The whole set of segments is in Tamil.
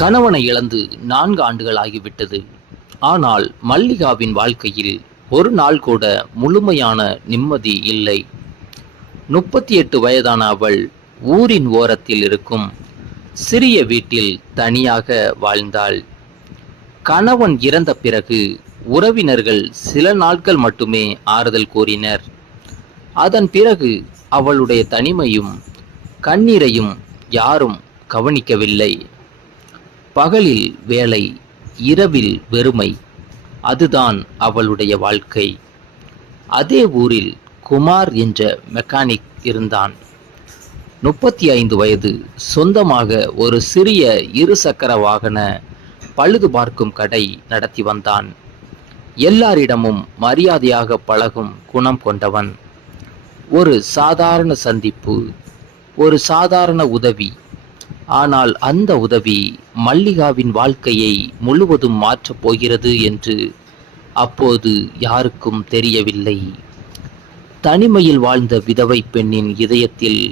கணவனை இழந்து 4 ஆண்டுகள் ஆகிவிட்டது. ஆனால் மல்லிகாவின் வாழ்க்கையில் ஒரு நாள் கூட முழுமையான நிம்மதி இல்லை. 38 வயதான அவள் ஊரின் ஓரத்தில் இருக்கும் சிறிய வீட்டில் தனியாக வாழ்ந்தாள். கணவன் இறந்த பிறகு உறவினர்கள் சில நாட்கள் மட்டுமே ஆறுதல் கூறினர். அதன் பிறகு அவளுடைய தனிமையும் கண்ணீரையும் யாரும் கவனிக்கவில்லை. பகலில் வேலை, இரவில் வெறுமை, அதுதான் அவளுடைய வாழ்க்கை. அதே ஊரில் குமார் என்ற மெக்கானிக் இருந்தான். 35 வயது, சொந்தமாக ஒரு சிறிய இருசக்கர வாகன பழுது பார்க்கும் கடை நடத்தி வந்தான். எல்லாரிடமும் மரியாதையாக பழகும் குணம் கொண்டவன். ஒரு சாதாரண சந்திப்பு, ஒரு சாதாரண உதவி, ஆனால் அந்த உதவி மல்லிகாவின் வாழ்க்கையை முழுவதும் மாற்றப் போகிறது என்று அப்போது யாருக்கும் தெரியவில்லை. தனிமையில் வாழ்ந்த விதவை பெண்ணின் இதயத்தில்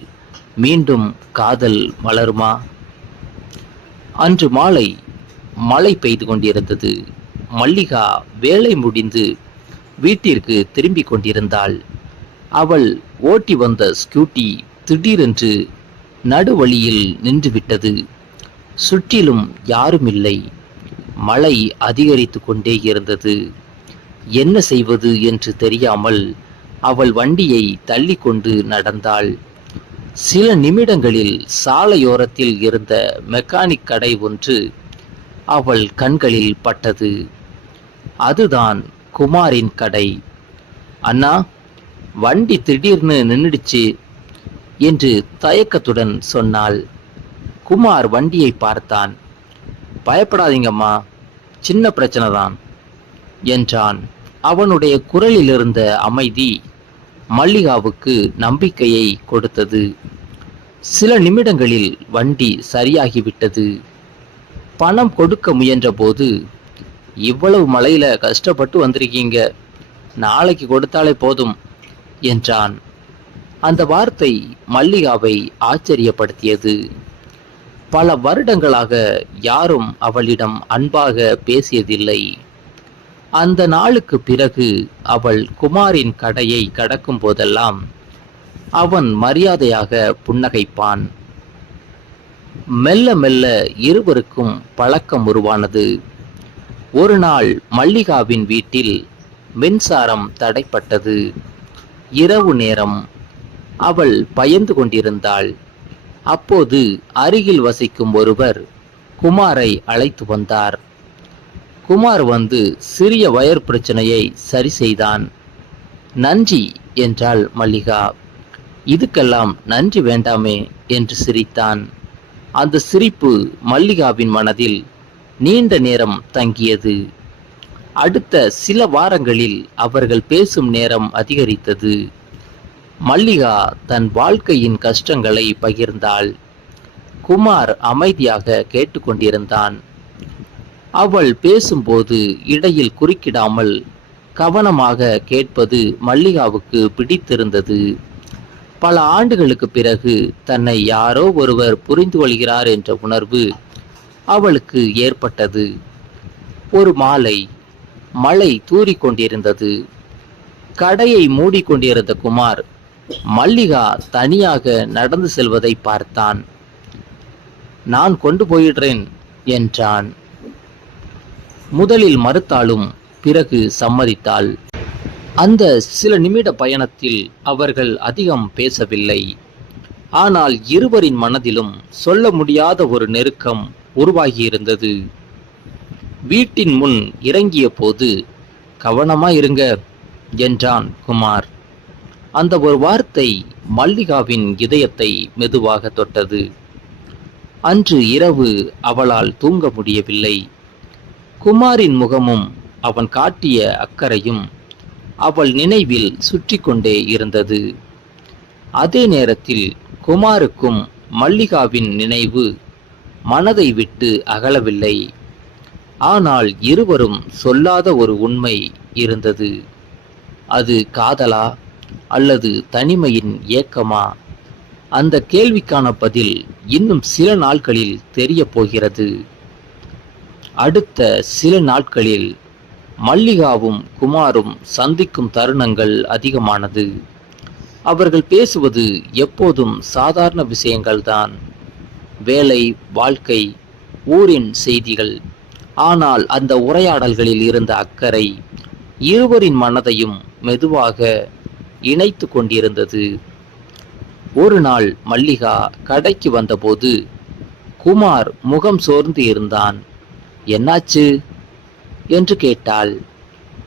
மீண்டும் காதல் மலருமா? அன்று மாலை மழை பெய்து கொண்டிருந்தது. மல்லிகா வேலை முடிந்து வீட்டிற்கு திரும்பிக் கொண்டிருந்தாள். அவள் ஓட்டி வந்த ஸ்கூட்டி திடீரென்று நடுவழியில் நின்றுவிட்டது. சுற்றிலும் யாரும் இல்லை. மழை அதிகரித்து கொண்டே இருந்தது. என்ன செய்வது என்று தெரியாமல் அவள் வண்டியை தள்ளி கொண்டு நடந்தாள். சில நிமிடங்களில் சாலையோரத்தில் இருந்த மெக்கானிக் கடை ஒன்று அவள் கண்களில் பட்டது. அதுதான் குமாரின் கடை. அண்ணா, வண்டி திடீர்னு நின்றுடுச்சு என்று தயக்கத்துடன் சொன்னாள். குமார் வண்டியை பார்த்தான். பயப்படாதீங்கம்மா, சின்ன பிரச்சனை தான் என்றான். அவனுடைய குரலில் இருந்த அமைதி மல்லிகாவுக்கு நம்பிக்கையை கொடுத்தது. சில நிமிடங்களில் வண்டி சரியாகிவிட்டது. பணம் கொடுக்க முயன்ற போது, இவ்வளவு மழையில கஷ்டப்பட்டு வந்திருக்கீங்க, நாளைக்கு கொடுத்தாலே போதும் என்றான். அந்த வார்த்தை மல்லிகாவை ஆச்சரியப்படுத்தியது. பல வருடங்களாக யாரும் அவளிடம் அன்பாக பேசியதில்லை. அந்த நாளுக்கு பிறகு அவள் குமாரின் கடையை கடக்கும் போதெல்லாம் அவன் மரியாதையாக புன்னகைப்பான். மெல்ல மெல்ல இருவருக்கும் பழக்கம் உருவானது. ஒரு நாள் மல்லிகாவின் வீட்டில் மின்சாரம் தடைப்பட்டது. இரவு நேரம். அவள் பயந்து கொண்டிருந்தாள். அப்போது அருகில் வசிக்கும் ஒருவர் குமாரை அழைத்து வந்தார். குமார் வந்து சிறிய வயர் பிரச்சனையை சரி செய்தான். நன்றி என்றாள் மல்லிகா. இதுக்கெல்லாம் நன்றி வேண்டாமே என்று சிரித்தான். அந்த சிரிப்பு மல்லிகாவின் மனதில் நீண்ட நேரம் தங்கியது. அடுத்த சில வாரங்களில் அவர்கள் பேசும் நேரம் அதிகரித்தது. மல்லிகா தன் வாழ்க்கையின் கஷ்டங்களை பகிர்ந்தாள். குமார் அமைதியாக கேட்டுக்கொண்டிருந்தான். அவள் பேசும்போது இடையில் குறுக்கிடாமல் கவனமாக கேட்பது மல்லிகாவுக்கு பிடித்திருந்தது. பல ஆண்டுகளுக்கு பிறகு தன்னை யாரோ ஒருவர் புரிந்து கொள்கிறார் என்ற உணர்வு அவளுக்கு ஏற்பட்டது. ஒரு மாலை, மழை தூறிக்கொண்டிருந்தது. கடையை மூடிக்கொண்டிருந்த குமார் மல்லிகா தனியாக நடந்து செல்வதை பார்த்தான். நான் கொண்டு போயிடுறேன் என்றான். முதலில் மறுத்தாலும் பிறகு சம்மதித்தாள். அந்த சில நிமிட பயணத்தில் அவர்கள் அதிகம் பேசவில்லை. ஆனால் இருவரின் மனதிலும் சொல்ல முடியாத ஒரு நெருக்கம் உருவாகியிருந்தது. வீட்டின் முன் இறங்கிய போது, கவனமா இருங்க என்றான் குமார். அந்த ஒரு வார்த்தை மல்லிகாவின் இதயத்தை மெதுவாக தொட்டது. அன்று இரவு அவளால் தூங்க முடியவில்லை. குமாரின் முகமும் அவன் காட்டிய அக்கறையும் அவள் நினைவில் சுற்றி கொண்டே இருந்தது. அதே நேரத்தில் குமாருக்கும் மல்லிகாவின் நினைவு மனதை விட்டு அகலவில்லை. ஆனால் இருவரும் சொல்லாத ஒரு உண்மை இருந்தது. அது காதலா அல்லது தனிமையின் ஏக்கமா? அந்த கேள்விக்கான பதில் இன்னும் சில நாட்களில் தெரிய போகிறது. அடுத்த சில நாட்களில் மல்லிகாவும் குமாரும் சந்திக்கும் தருணங்கள் அதிகமானது. அவர்கள் பேசுவது எப்போதும் சாதாரண விஷயங்கள்தான். வேலை, வாழ்க்கை, ஊரின் செய்திகள். ஆனால் அந்த உரையாடல்களில் இருந்த அக்கறை இருவரின் மனதையும் மெதுவாக இணைத்து கொண்டிருந்தது. ஒரு நாள் மல்லிகா கடைக்கு வந்தபோது குமார் முகம் சோர்ந்து இருந்தான். என்னாச்சு என்று கேட்டாள்.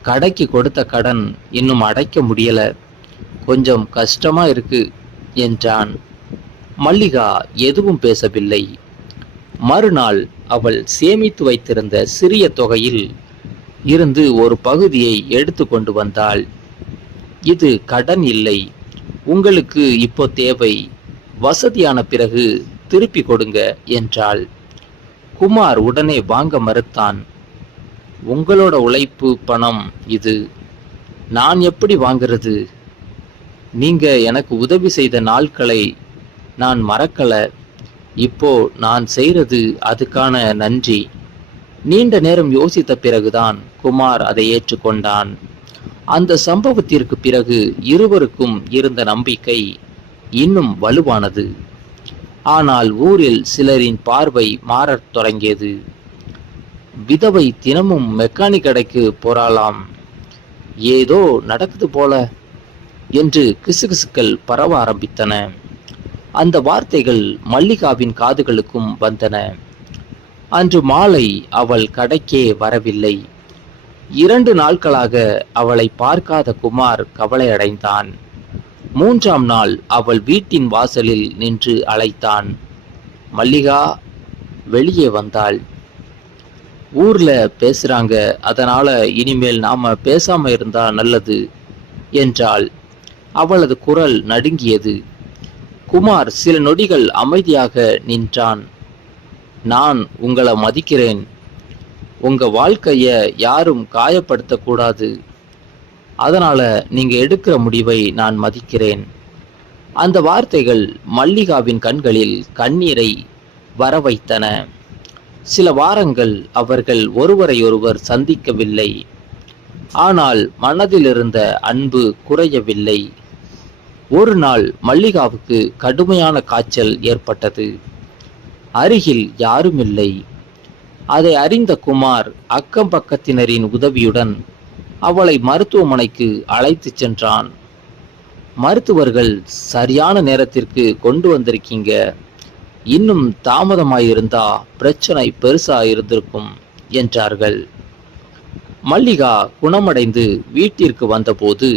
கடைக்கு கொடுத்த கடன் இன்னும் அடைக்க முடியல, கொஞ்சம் கஷ்டமா இருக்கு என்றான். மல்லிகா எதுவும் பேசவில்லை. மறுநாள் அவள் சேமித்து வைத்திருந்த சிறிய தொகையில் இருந்து ஒரு பகுதியை எடுத்து கொண்டு வந்தாள். இது கடன் இல்லை, உங்களுக்கு இப்போ தேவை, வசதியான பிறகு திருப்பி கொடுங்க என்றாள். குமார் உடனே வாங்க மறுத்தான். உங்களோட உழைப்பு பணம் இது, நான் எப்படி வாங்கிறது? நீங்க எனக்கு உதவி செய்த நாட்களை நான் மறக்கல, இப்போ நான் செய்யறது அதுக்கான நன்றி. நீண்ட நேரம் யோசித்த பிறகுதான் குமார் அதை ஏற்றுக்கொண்டான். அந்த சம்பவத்திற்கு பிறகு இருவருக்கும் இருந்த நம்பிக்கை இன்னும் வலுவானது. ஆனால் ஊரில் சிலரின் பார்வை மாறத் தொடங்கியது. விதவை தினமும் மெக்கானிக் கடைக்கு போறாளாம், ஏதோ நடக்குது போல என்று கிசுகிசுக்கள் பரவ ஆரம்பித்தன. அந்த வார்த்தைகள் மல்லிகாவின் காதுகளுக்கும் வந்தன. அன்று மாலை அவள் கடைக்கே வரவில்லை. 2 நாட்களாக அவளை பார்க்காத குமார் கவலையடைந்தான். 3ஆம் நாள் அவள் வீட்டின் வாசலில் நின்று அழைத்தான். மல்லிகா வெளியே வந்தாள். ஊர்ல பேசுறாங்க, அதனால இனிமேல் நாம பேசாம இருந்தா நல்லது என்றாள். அவளது குரல் நடுங்கியது. குமார் சில நொடிகள் அமைதியாக நின்றான். நான் உங்களை மதிக்கிறேன், உங்க வாழ்க்கைய யாரும் காயப்படுத்தக்கூடாது, அதனால நீங்க எடுக்கிற முடிவை நான் மதிக்கிறேன். அந்த வார்த்தைகள் மல்லிகாவின் கண்களில் கண்ணீரை வர வைத்தன. சில வாரங்கள் அவர்கள் ஒருவரையொருவர் சந்திக்கவில்லை. ஆனால் மனதில் இருந்த அன்பு குறையவில்லை. ஒரு நாள் மல்லிகாவுக்கு கடுமையான காய்ச்சல் ஏற்பட்டது. அருகில் யாரும் இல்லை. அதை அறிந்த குமார் அக்கம் பக்கத்தினரின் உதவியுடன் அவளை மருத்துவமனைக்கு அழைத்து சென்றான். மருத்துவர்கள் சரியான நேரத்திற்கு கொண்டு வந்திருக்கீங்க, இன்னும் தாமதமாயிருந்தா பிரச்சனை பெருசா இருந்திருக்கும் என்றார்கள். மல்லிகா குணமடைந்து வீட்டிற்கு வந்தபோது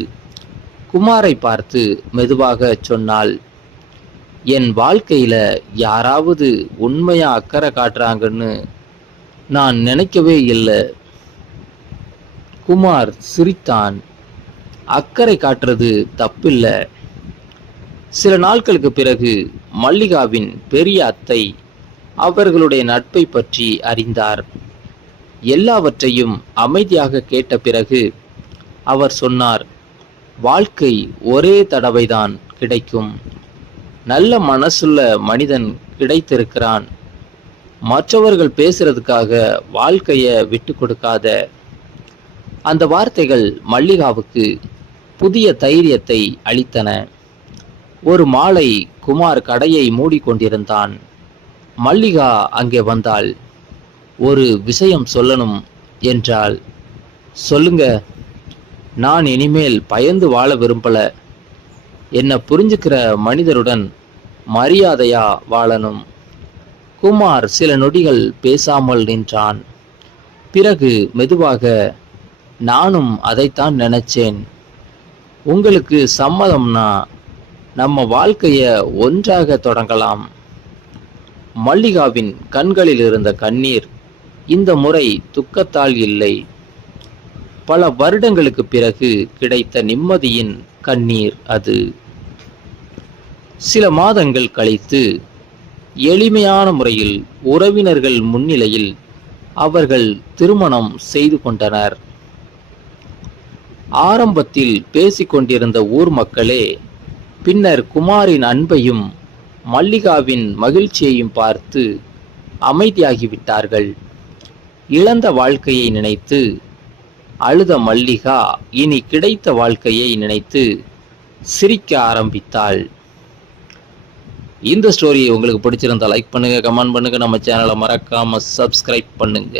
குமாரை பார்த்து மெதுவாக சொன்னாள், என் வாழ்க்கையில யாராவது உண்மையா அக்கறை காட்டுறாங்கன்னு நான் நினைக்கவே இல்லை. குமார் சிரித்தான். அக்கறை காட்டுறது தப்பில்ல. சில நாட்களுக்கு பிறகு மல்லிகாவின் பெரிய அத்தை அவர்களுடைய நட்பை பற்றி அறிந்தார். எல்லாவற்றையும் அமைதியாக கேட்ட பிறகு அவர் சொன்னார், வாழ்க்கை ஒரே தடவைதான் கிடைக்கும். நல்ல மனசுள்ள மனிதன் கிடைத்திருக்கிறான். மற்றவர்கள் பேசுறதுக்காக வாழ்க்கைய விட்டு கொடுக்காத. அந்த வார்த்தைகள் மல்லிகாவுக்கு புதிய தைரியத்தை அளித்தன. ஒரு மாலை குமார் கடையை மூடிக்கொண்டிருந்தான். மல்லிகா அங்கே வந்தாள். ஒரு விஷயம் சொல்லணும் என்றாள். சொல்லுங்க, நான் இனிமேல் பயந்து வாழ விரும்பல. என்னை புரிஞ்சுக்கிற மனிதருடன் மரியாதையா வாழணும். குமார் சில நொடிகள் பேசாமல் நின்றான். பிறகு மெதுவாக, நானும் அதைத்தான் நினைச்சேன். உங்களுக்கு சம்மதம்னா நம்ம வாழ்க்கைய ஒன்றாக தொடங்கலாம். மல்லிகாவின் கண்களில் இருந்த கண்ணீர் இந்த முறை துக்கத்தால் இல்லை, பல வருடங்களுக்கு பிறகு கிடைத்த நிம்மதியின் கண்ணீர் அது. சில மாதங்கள் கழித்து எளிமையான முறையில் உறவினர்கள் முன்னிலையில் அவர்கள் திருமணம் செய்து கொண்டனர். ஆரம்பத்தில் பேசிக்கொண்டிருந்த ஊர் மக்களே பின்னர் குமாரின் அன்பையும் மல்லிகாவின் மகிழ்ச்சியையும் பார்த்து அமைதியாகிவிட்டார்கள். இழந்த வாழ்க்கையை நினைத்து அழுத மல்லிகா இனி கிடைத்த வாழ்க்கையை நினைத்து சிரிக்க ஆரம்பித்தாள். இந்த ஸ்டோரி உங்களுக்கு பிடிச்சிருந்தா லைக் பண்ணுங்க, கமெண்ட் பண்ணுங்க, நம்ம சேனலை மறக்காம சப்ஸ்கிரைப் பண்ணுங்க.